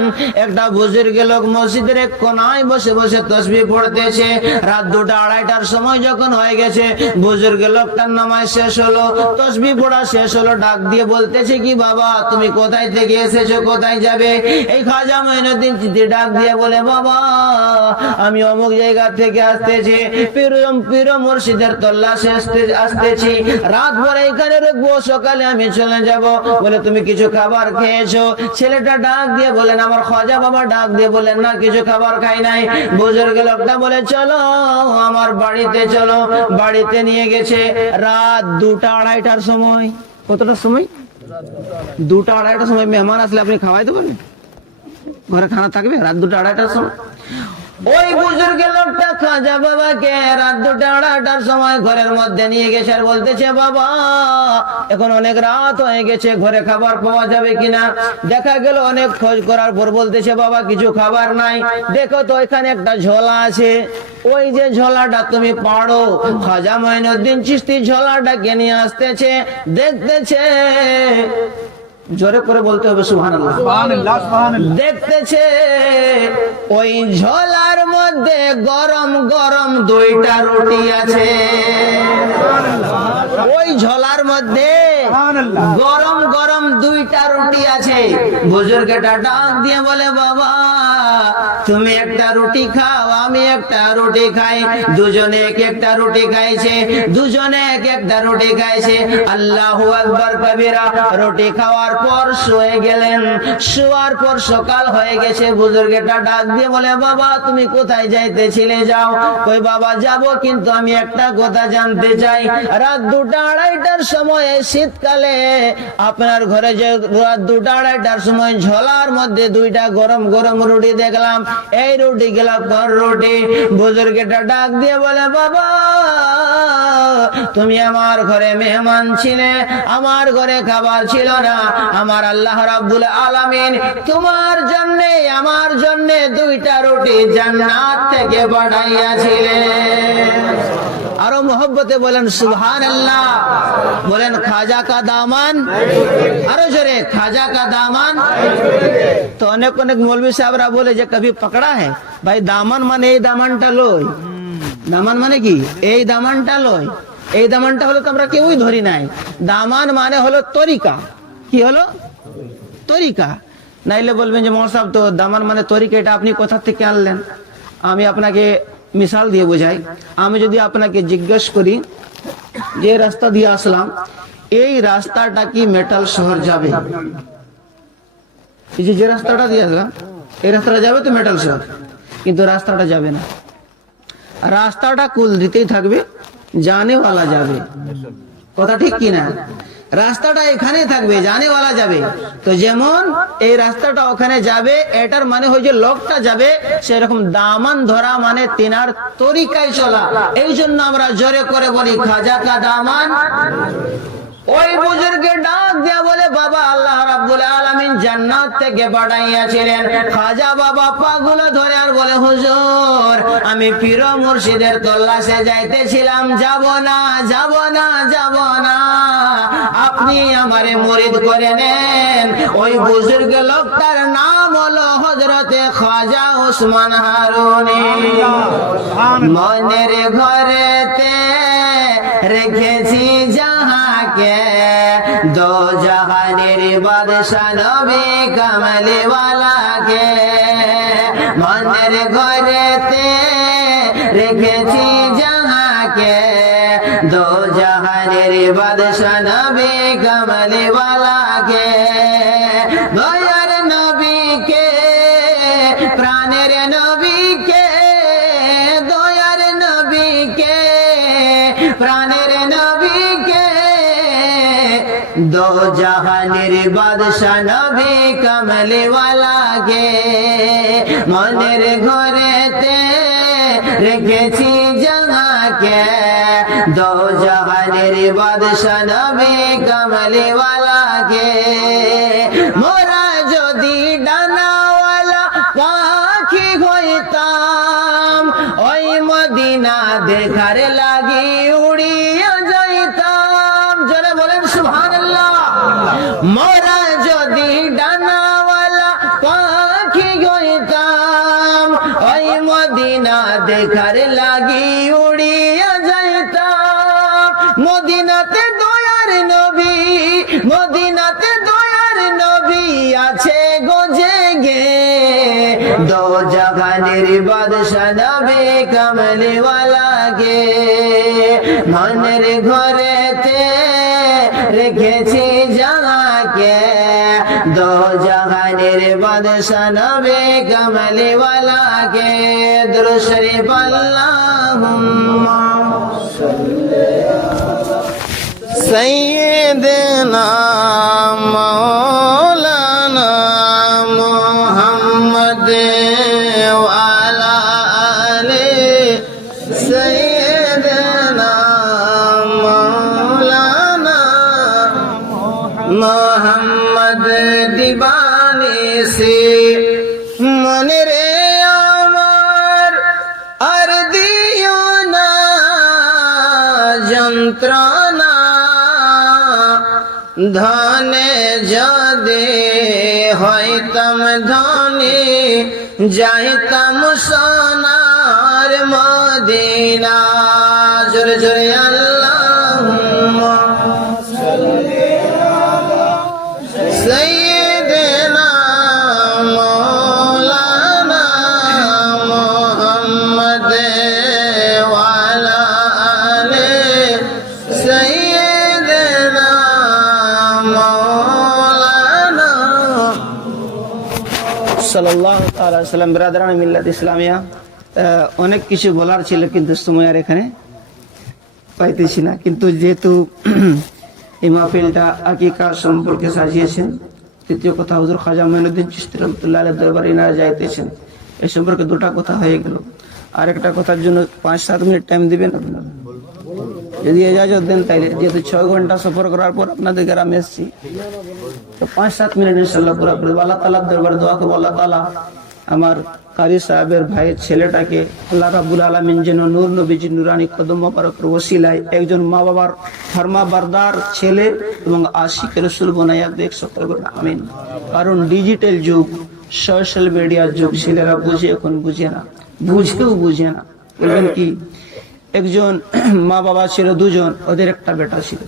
একটা বুজুর্গ লোক মসজিদের এক কোনায় বসে বসে তাসবিহ পড়তেছে। রাত 2টা 2:30টার সময় যখন হয়ে গেছে, বুজুর্গ লোকটার নামাজ শেষ হলো, তাসবিহ পড়া শেষ হলো, ডাক দিয়ে বলতেছে কি বাবা তুমি কোথায় থেকে এসেছো, কোথায় যাবে? এই খাজা মাইনুদ্দিন চিশতি ডাক দিয়ে বলে বাবা আমি অমুক জায়গা থেকে আসতেছি, পীর মুর্শিদের তল্লাশে আসতেছি, রাত ভরে এখানে রাখবো, সকালে আমি চলে যাব। বলে তুমি কিছু খাবার খেয়েছো? ছেলেটা ডাক দিয়ে বলেন, আমার খাজা বাবা ডাক দিয়ে বলেন না কিছু খাবার খাই নাই। বুজুর্গ লোকটা বলে চলো আমার বাড়িতে চলো। বাড়িতে নিয়ে গেছে রাত 2টা 2:30টার সময়। কতটার সময়? 2টা 2:30টার সময় মেহমান আসলে আপনি খাওয়াইতে পারবেন? ঘরে খানা থাকবে রাত 2টা 2:30টার সময়? ওই বুজুর্গ লোকটা খাজা বাবাকে রাত 2টা 2:30টার সময় ঘরের মধ্যে নিয়ে গেছে আর বলতেছে বাবা এখন অনেক রাত হয়ে গেছে, ঘরে খাবার পাওয়া যাবে কিনা? দেখা গেল অনেক খোঁজ করার পর বলতেছে বাবা কিছু খাবার নাই, দেখো তো এখানে একটা ঝোলা আছে, ওই যে ঝোলাটা তুমি পাড়ো। খাজা মাইনুদ্দিন চিশতি ঝোলাটাকে নিয়ে আসতেছে, দেখতেছে, জোরে করে বলতে হবে সুবহানাল্লাহ, সুবহানাল্লাহ, সুবহানাল্লাহ। দেখতেছে ওই ঝোলার মধ্যে গরম গরম 2টা রুটি আছে। ওই ঝোলার মধ্যে সুবহানাল্লাহ। গরম গরম 2টা রুটি আছে। বুজুর্গটা ডাক দিয়ে বলে বাবা তুমি একটা রুটি খাও, আমি একটা রুটি খাই। দুজনে এক একটা রুটি খাইছে, দুজনে এক একটা রুটি খাইছে। আল্লাহু আকবার কবিরা। রুটি খাওয়ার পর শুয়ে গেলেন। শোয়ার পর সকাল হয়ে গেছে। বুজুর্গটা ডাক দিয়ে বলে বাবা তুমি কোথায় যাইতেছিলে? যাও। কই বাবা যাব, কিন্তু আমি একটা কথা জানতে চাই, রাত 2টা 2:30টার সময় শীতকালে আপনার ঘরে যে রাত 2টা 2:30টার সময় ঝোলার মধ্যে 2টা গরম গরম রুটি দেখলাম, এই রুটি গেলা তোর রুটি? বুজুর্গটা ডাক দিয়ে বলে বাবা তুমি আমার ঘরে মেহমান ছিলে, আমার ঘরে খাবার ছিল না। আমার আল্লাহ রাব্বুল আলামিন তোমার জন্য আমার জন্য 2টা রুটি জান্নাত থেকে পাঠাইয়াছিলেন। আরো মহব্বতে বলেন সুবহানাল্লাহ, বলেন খাজা কা দামান, আরো জোরে খাজা কা দামান। তো অনেক অনেক মৌলভী সাহেবরা বলে যে কবি পকড়া है ভাই, দামান মানে এই দামানটা লই। দামান মানে কি? এই দামানটা লই। এই দামানটা হলো তো আমরা কেউই ধরি নাই। দামান মানে হলো তরিকা। কি হলো? তরিকা। নাইলে বলবেন যে মৌলানা সাহেব তো দামান মানে তরিকা, এটা আপনি কোথা থেকে আনলেন? আমি আপনাকে মিসাল দিয়ে বোঝাই। আমি যদি আপনাকে জিজ্ঞেস করি যে রাস্তা দিয়ে আসলাম, এই রাস্তাটা কি মেটাল শহর যাবে? এই যে রাস্তাটা দিয়ে আসলাম, এই রাস্তাটা যাবে তো মেটাল শহর, কিন্তু রাস্তাটা যাবে না। রাস্তাটা কুল দিতেই থাকবে, জানেওয়ালা যাবে। কথা ঠিক কিনা? রাস্তাটা এখানে থাকবে, জানেওয়ালা যাবে। তো যেমন এই রাস্তাটা ওখানে যাবে, এটার মানে হচ্ছে লোকটা যাবে, সেরকম দামান ধরা মানে তিনার তরিকায় চলা। এই জন্য আমরা জোরে করে বলি খাজা কা দামান। ওই বুজুর্গের ডাক দিয়া বলে, বাবা আল্লাহ রাব্বুল আলামিন জান্নাত থেকে পাঠাইয়াছিলেন। খাজা বাবা পাগুলো ধরে আর বলে, হুজুর আমি পীর মুর্শিদের তল্লাশে যাইতেছিলাম, যাব না যাব না যাব না, আপনি আমারে মুরিদ করে নেন। ওই বুজুর্গ লোকটার নাম হলো হযরতে খাজা ওসমান হারুনি। মনের ঘরেতে রেখেছি যাহাকে, দো জাহানের বাদশা নবী কামলি ওয়ালাকে। মনের ঘরেতে রেখেছি যাহাকে, দো জাহানের বাদশা নবী কামলি ওয়ালাকে। দয়ার নবীকে, প্রাণের নবীকে, দয়ার নবীকে, প্রাণের নবীকে, দো জাহানের বাদশা নবী কামলি ওয়ালাকে। মনের ঘরেতে রেখেছি যাহাকে, দো জাহানের বাদশা নবী কামলি ওয়ালাকে। মোরা যদি ডানাওয়ালা পাখি হইতাম, ওই মদিনা দেখার লাগি উড়িয়া যাইতাম। জোরে বলেন সুবহানাল্লাহ। মোরা যদি ডানাওয়ালা পাখি হইতাম, ওই মদিনা দেখার লাগি উড়িয়া যাইতাম। মদিনাতে দয়ার নবী, মদিনাতে দয়ার নবী আছে গোজে গে, দো জাহানের বাদশা নবী কামলি ওয়ালাকে। মনের ঘরেতে রেখেছি যাহাকে, দো জাহানের বাদশা নবী কামলি ওয়ালাকে। দুরূদ শরীফ আল্লাহুম্মা সাইয়্যিদিনা মাওলানা মুহাম্মদ ওয়া আলা আলি সাইয়্যিদিনা মাওলানা মুহাম্মদ। দিবানি সে মনে রে আমার, আর দিও না যন্ত্রণা। ধনে যদি হইতাম ধনী, যাইতাম সোনার মদিনা। জোরে জোরে আল্লাহুম্মা সাইয়্যিদিনা মাওলানা মুহাম্মদ ওয়া আলা আলি সাইয়্যিদিনা মাওলানা সাল্লাল্লাহু তাআলা আলাইহি সাল্লাম। ব্রাদারান মিল্লাত ইসলামিয়া, অনেক কিছু বলার ছিল কিন্তু সময় আর এখানে পাইতেছি না। কিন্তু যেহেতু এই মাহফিলটা আকিকা সম্পর্কে সাজিয়েছেন, তৃতীয় কথা হুজুর খাজা মঈনুদ্দিন চিশতি রহমাতুল্লাহ আলাইহি দরবারে ইনারা যাইতেছেন, এই সম্পর্কে দুটা কথা হয়ে গেল। আর একটা কথার জন্য 5-7 মিনিট টাইম দিবেন আপনারা, যদি ইজাজত দেন তাইলে। যেহেতু 6 ঘন্টা সফর করার পর আপনাদের গ্রামে এসেছি, তো 5-7 মিনিট ইনশাআল্লাহ পুরা করে আল্লাহ তাআলার দরবারে দোয়া করব, আল্লাহ তাআলা আমার কারি সাহেবের ভাইয়ের ছেলেটাকে আল্লাহ রাব্বুল আলামিন যেন নূর নবীজি নুরানি কদম মোবারকের ওসিলায় একজন মা বাবার ফরমাবরদার ছেলে এবং আশিক রাসূল বানায়া দেখ সকল করে আমিন। কারণ ডিজিটাল যুগ, সোশ্যাল মিডিয়ার যুগ, ছেলেরা বুঝে এখন বুঝে না, বুঝেও বুঝে না। বলবেন কি, একজন মা বাবা ছিল দুজন, ওদের একটা বেটা ছিল।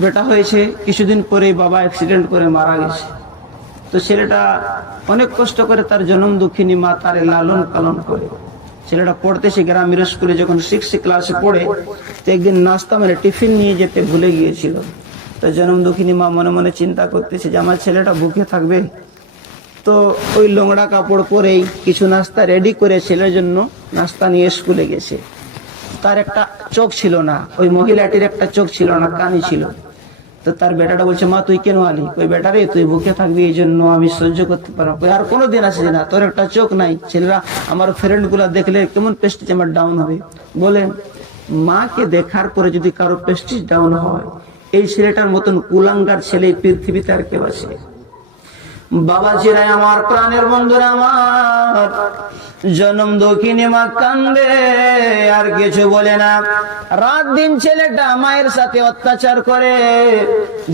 বেটা হয়েছে, কিছুদিন পরেই বাবা অ্যাক্সিডেন্ট করে মারা গেছে। তো ছেলেটা অনেক কষ্ট করে তার জন্ম দুঃখিনী মা তারে লালন পালন করে। ছেলেটা পড়তেছে গ্রামের স্কুলে, যখন 6 ক্লাসে পড়ে, তো একদিন নাস্তা মানে টিফিন নিয়ে যেতে ভুলে গিয়েছিল। তো জনম দুঃখিনী মা মনে মনে চিন্তা করতেছে যে আমার ছেলেটা ভুকে থাকবে, তো ওই লোংড়া কাপড় পরেই কিছু নাস্তা রেডি করে ছেলের জন্য নাস্তা নিয়ে স্কুলে গেছে। তার একটা চোখ ছিল না, ওই মহিলাটির একটা চোখ ছিল না, কানি ছিল। তো তার বেটাটা বলছে, মা তুই কেন আলি? ওই বেটারে তুই ভুকে থাকবি এই জন্য আমি সহ্য করতে পারবো, আর কোনোদিন আসিস না, তোর একটা চোখ নাই। ছেলেরা আমার ফ্রেন্ড গুলা দেখলে কেমন প্রেস্টিজ আমার ডাউন হবে। বলেন, মাকে দেখার পরে যদি কারো প্রেস্টিজ ডাউন হয়, এই ছেলেটার মতন কুলাঙ্গার ছেলে পৃথিবীতে আর কেউ আছে? বাবাজিরা আমার, প্রাণের বন্ধুরা আমার, জনম দুঃখিনী মা কান্দে আর কিছু বলে না। রাত দিন ছেলেটা মায়ের সাথে অত্যাচার করে।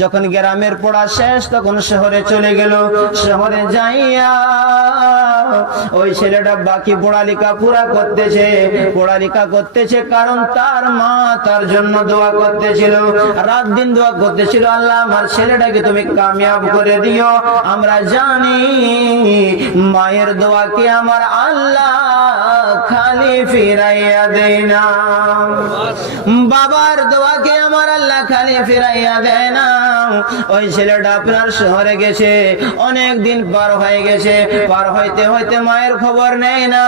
যখন গ্রামের পড়া শেষ, তখন শহরে চলে গেল। শহরে যাইয়া ওই ছেলেটা বাকি পড়ালেখা পুরা পড়ালেখা করতেছে, কারণ তার মা তার জন্য দোয়া করতেছিল, রাত দিন দোয়া করতেছিল, আল্লাহ আমার ছেলেটাকে তুমি কামিয়াব করে দিও। আমরা জানি মায়ের দোয়াকে আমার আল্লাহ খালি ফিরাইয়া দেয় না, বাবার দোয়াকে আমার আল্লাহ খালি ফিরাইয়া দেয় না। ওই ছেলেটা আপনার শহরে গেছে, অনেক দিন পার হয়ে গেছে, পার হইতে হইতে মায়ের খবর নেই না।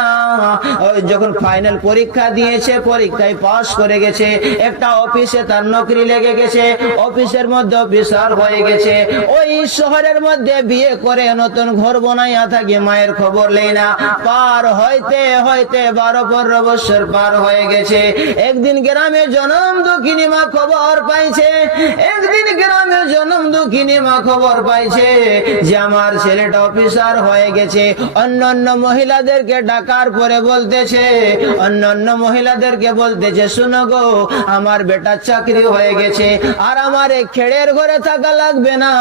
ওই যখন ফাইনাল পরীক্ষা দিয়েছে, পরীক্ষায় পাস করে গেছে, একটা অফিসে তার নকরি লেগে গেছে, অফিসের মধ্যে অফিসার হয়ে গেছে। ওই শহরের মধ্যে বিয়ে করে নতুন ঘর বানাইয়া থাকে, মায়ের খবর নেই না। পার হইতে হইতে 12-15 বছর পার হয়ে গেছে। একদিন গ্রামে জনম দুঃখিনী মা খবর পাইছে, একদিন গ্রামে জনম দুঃখিনী মা খবর পাইছে যে আমার ছেলেটা অফিসার হয়ে গেছে। অন্যান্য মহিলাদেরকে ডাকার পরে বলতেছে, অন্যান্য মহিলাদেরকে বলতেছে, শুনো গো, আমার বেটা চাকরি হয়ে গেছে, আর আমার এই খেড়ের ঘরে থাকা লাগবে না,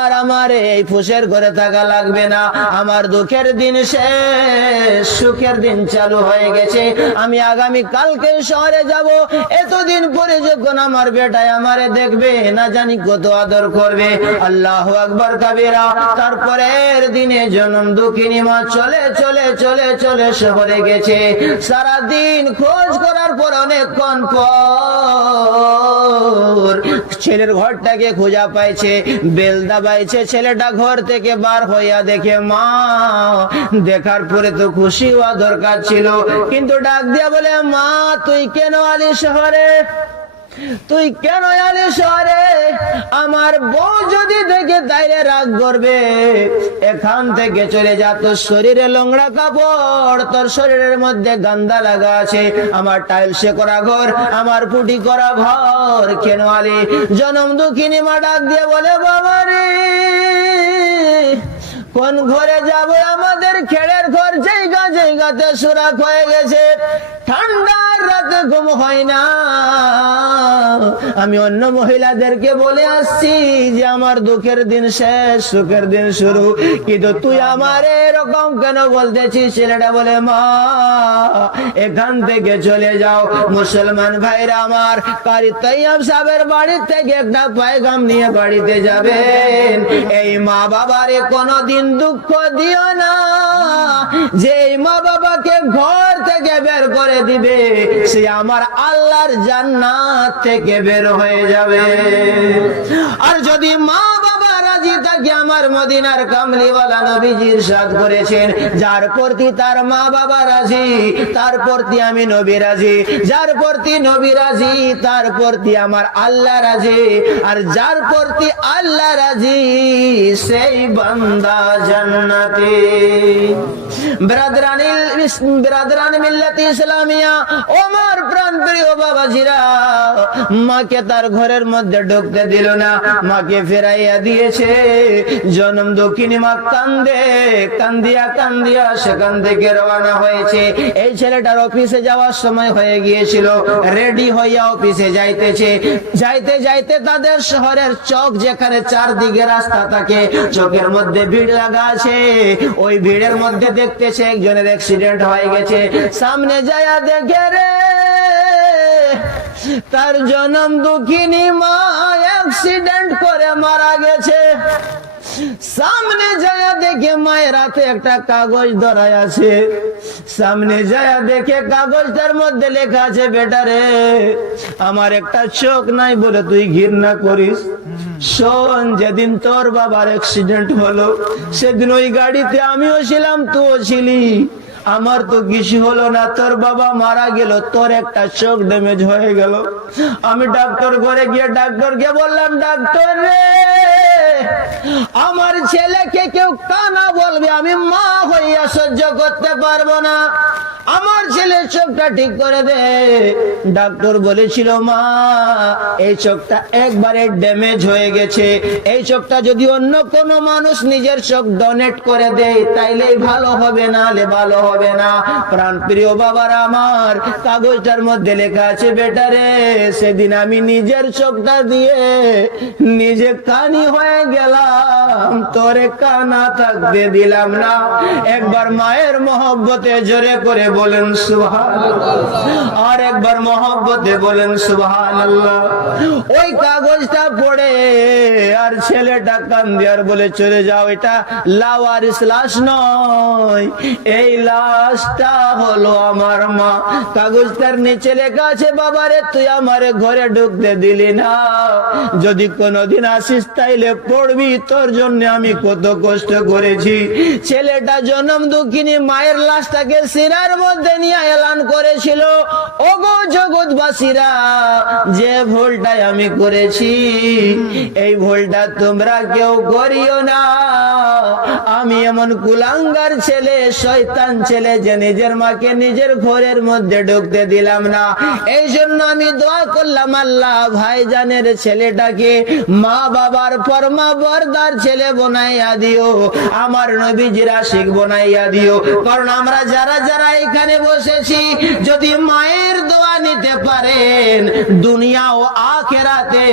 আর আমার এই ফুসের ঘরে থাকা লাগবে না, আমার দুঃখের দিন শেষ, সুখের দিন চালু হয়ে গেছে। আমি আগামী কালকে শহরে যাব, এতদিন পরে যখন আমার বেটায় আমারে দেখবে, না জানি কত আদর করবে। আল্লাহু আকবার কাবীরা। তারপরের দিনে জনম দুঃখিনী মা চলে চলে চলে চলে শহরে গেছে। সারা দিন খোঁজ করার পর, অনেকক্ষণ পর ছেলের ঘরটাকে খোঁজা পাইছে, বেল দাবাইছে, ছেলেটা ঘর থেকে বার হইয়া দেখে মা। দেখার পরে তো খুশি হওয়া দরকার ছিল, কিন্তু ডাক দিয়া বলে, মা তুই কেন আলি শহরে? তুই কেন আলি শহরে? আমার বউ যদি দেখে তাইলে রাগ করবে, এখান থেকে চলে যা, তোর শরীরে নোংরা কাপড়, তোর শরীরের মধ্যে গান্দা লাগা আছে, আমার টাইলসে করা ঘর, আমার পুটি করা ঘর, কেন আলি? জনম দুঃখিনী মা ডাক দিয়ে বলে, বাবা রে, কোন ঘরে যাব? আমাদের খেড়ের ঘর জায়গাতে সুরাখ হয়ে গেছে, ঠান্ডার রাতে ঘুম হয় না। আমি অন্য মহিলাদেরকে বলে আসছি যে আমার দুঃখের দিন শেষ, সুখের দিন শুরু, কিন্তু তুই আমার এরকম কেন বলতেছিস? ছেলেটা বলে, মা এখান থেকে চলে যাও। মুসলমান ভাইরা আমার, কারি তৈয়ব সাহেবের বাড়ি থেকে একটা পয়গাম নিয়ে বাড়িতে যাবেন। এই মা বাবারে কোনদিন দুঃখ দিও না, যে মা বাবাকে ঘর থেকে বের করে দিবে, সে আমার আল্লাহর জান্নাত থেকে বের হয়ে যাবে। আর যদি মা বাবা রাজি থাকে, আমার মদিনার কামলিওয়ালা নবীজি ইরশাদ করেছেন, যার প্রতি তার মা বাবা রাজি, তার প্রতি আমি নবী রাজি, যার প্রতি নবী রাজি, তার প্রতি আমার আল্লাহ রাজি, আর যার প্রতি আল্লাহ রাজি, সেই বান্দা জান্নাতি। ব্রাদরানি মিল্লাত ইসলামিয়া, আমার প্রাণ প্রিয় বাবাজিরা, মাকে তার ঘরের মধ্যে ঢুকতে দিল না, মাকে ফেরাইয়া দিয়েছে। জনম দুঃখিনী মা কান্দে, কান্দিয়া কান্দিয়া সেখান থেকে রওনা হয়েছে। এই ছেলেটার অফিসে যাওয়ার সময় হয়ে গিয়েছিল, রেডি হইয়া অফিসে যাইতেছে। যাইতে যাইতে তাদের শহরের চক, যেখানে চারদিকে রাস্তা থাকে, চকের মধ্যে ভিড় লাগা আছে, ওই ভিড়ের মধ্যে দেখতেছে একজনের অ্যাক্সিডেন্ট হয়ে গেছে। সামনে যায়া দেখে রে, তার জনম দুঃখিনী মা অ্যাক্সিডেন্ট করে মারা গেছে। সামনে যায় দেখে মায়ের হাতে একটা কাগজ ধরায় আছে। সামনে যায় দেখে কাগজটার মধ্যে লেখা আছে, বেটা রে, আমার একটা চোখ নাই বলে তুই ঘৃণা করিস। শোন, যেদিন তোর বাবার অ্যাক্সিডেন্ট হলো সেদিন ওই গাড়িতে আমিও ছিলাম, তুইও ছিলি। আমার তো কিছু হলো না, তোর বাবা মারা গেল, তোর একটা চোখ ড্যামেজ হয়ে গেল। আমি ডাক্তার ঘরে গিয়ে ডাক্তারকে বললাম, ডাক্তার রে, আমার ছেলেকে কেউ কানা বলবে, আমি মা হইয়া সহ্য করতে পারবো না, আমার ছেলের চোখটা ঠিক করে দে। ডাক্তার বলেছিল, মা, এই চোখটা একবারে ড্যামেজ হয়ে গেছে, এই চোখটা যদি অন্য কোনো মানুষ নিজের চোখ ডোনেট করে দেয় তাইলে ভালো হবে, না হলে ভালো হবে না। প্রাণ প্রিয় বাবার আমার, কাগজটার মধ্যে লেখা আছে, বেটা রে, সেদিন আমি নিজের চোখটা দিয়ে নিজে কানি হয়ে গেলাম, তোরে কানা থাকতে দিলাম না। একবার মায়ের মহব্বতে জোরে করে বলেন সুবহানাল্লাহ, আর একবার মহব্বতে বলেন সুবহানাল্লাহ। ওই কাগজটা পড়ে আর ছেলেটা কান্দে আর বলে, চলে যাও, এটা লাওয়ারিস লাশ নয়, এই লাশটা হলো আমার মা। কাগজটার নিচে লেখা আছে, বাবারে, তুই আমারে ঘরে ঢুকতে দিলি না, যদি কোনোদিন আসিস তাইলে পড়বি, তোর জন্য আমি কত কষ্ট করেছি। ছেলেটা জনম দুঃখিনী মায়ের লাশটাকে সিনার মধ্যে নিয়ে এলান করেছিল, ওগো জগৎবাসীরা, যে ভুলটাই আমি করেছি এই ভুলটা তোমরা কেউ করিও না। আমি এমন কুলাঙ্গার ছেলে, শয়তান ছেলে, যে নিজের মাকে নিজের ঘরের মধ্যে ঢুকতে দিলাম না। এই জন্য আমি দোয়া করলাম, আল্লাহ ভাইজানের ছেলেটাকে মা বাবার ফরমা বরদার ছেলে বানাইয়া দিও, আমার নবীজির আশিক বানাইয়া দিও। কারণ আমরা যারা যারা এখানে বসেছি, যদি মায়ের দোয়া নিতে পারেন, দুনিয়া ও আখিরাতে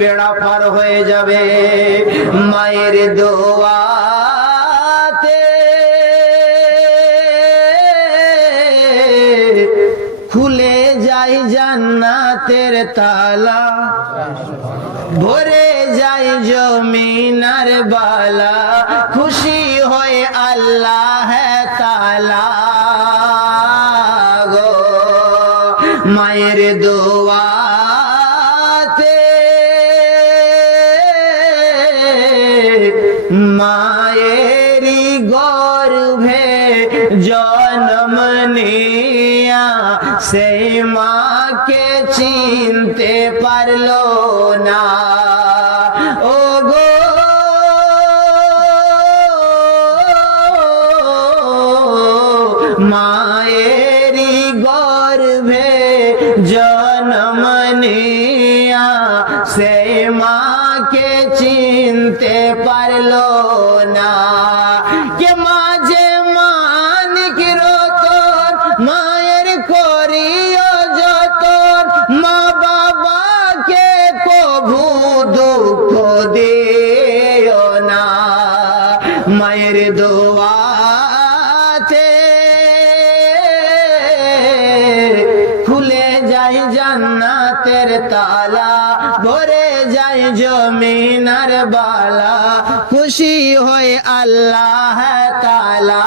বেড়া পার হয়ে যাবে। মায়ের দোয়াতে খুলে যায় জান্নাতের তালা, ভরে যায় জমিনার বালা, খুশি হয়ে আল্লাহ তাআলা গো। মায়ের দোয়াতে মায়েরি গর্ভে জন্ম নিয়া সেই মাকে চিনতে পারলো না, ও গো মায়েরি গর্ভে জন্ম নিয়া সেই মাকে চিনতে পারলো না। কে মাঝে মানিক রতন মায়ের করিও যতন, মা বাবাকে কভু দুঃখ দিও না। মায়ের দোয়াতে খুলে যায় জান্নাতের তালা, ভরে যায় জমিনার বালা, খুশি হয়ে আল্লাহ তাআলা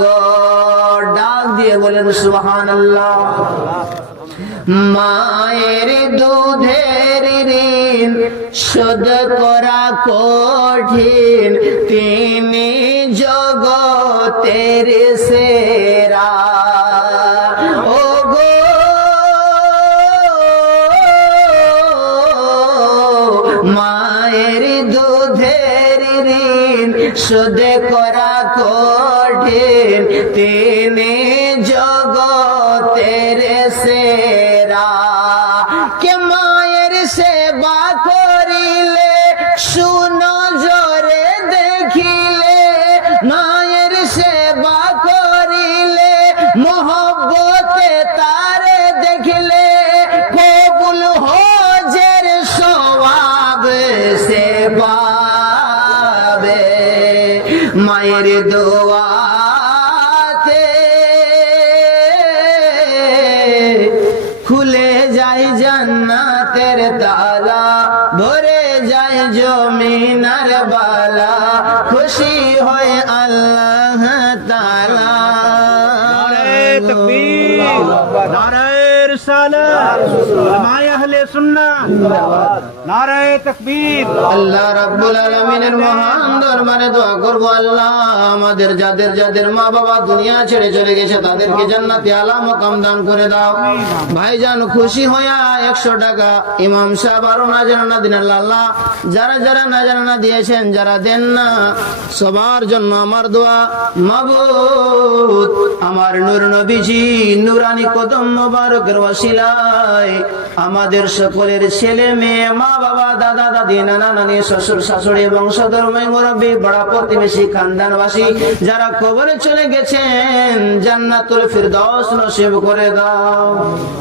গো। ডাক দিয়ে বলেন সুবহানাল্লাহ। মায়ের দুধের ঋণ শোধ করা কঠিন, তিনি জগতের সেরা, ও গো মায়ের দুধের ঋণ শোধ করা কঠিন, তিনি জগতের সেরা। কে মায়ের সেবা করিলে সুনজরে দেখিলে, মায়ের সেবা করিলে মহব্বতে তারে দেখিলে, কবুল হজের সওয়াব সে পাবে। মায়ের দোয়াতে খুলে যায় জান্নাতের তালা, ভরে যায় যায় জমিনার বালা, খুশি হয় আল্লাহ তাআলা। नारे तकबीर, नारे रिसालत, उलमाए अहले सुन्नत, नारे तकबीर। আল্লাহ রাব্বুল আলামিনের মহান দরবারে দোয়া করব, আল্লাহ আমাদের যাদের যাদের মা বাবা দুনিয়া ছেড়ে চলে গেছে তাদেরকে জান্নাতে আলা মাকাম দান করে দাও। ভাইজান খুশি হইয়া 100 টাকা ইমাম সাহেব আরো নাজরানা দিন আল্লাহ। যারা যারা নাজরানা দিয়েছেন, যারা দেন না, সবার জন্য আমার দোয়া, মাবুদ আমার নূর নবীজি নূরানি কদম মোবারকের ওসিলায় আমাদের সকলের ছেলে মেয়ে, মা বাবা, দাদা দাদি, নানা নানি, শ্বশুর শাশুড়ি, বংশধর্মী, মুরব্বী, বড় প্রতিবেশী, খানদানবাসী যারা কবরে চলে গেছেন জান্নাতুল ফিরদৌস নসিব করে দাও।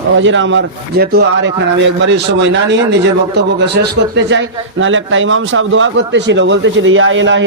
ওয়াজির আমার, যেহেতু আর এখানে আমি একবারই সময় না নিয়ে নিজের বক্তব্যকে শেষ করতে চাই, নাহলে একটা ইমাম সাহেব দোয়া করতেছিল, বলতেছিল ইয়া ইলাহি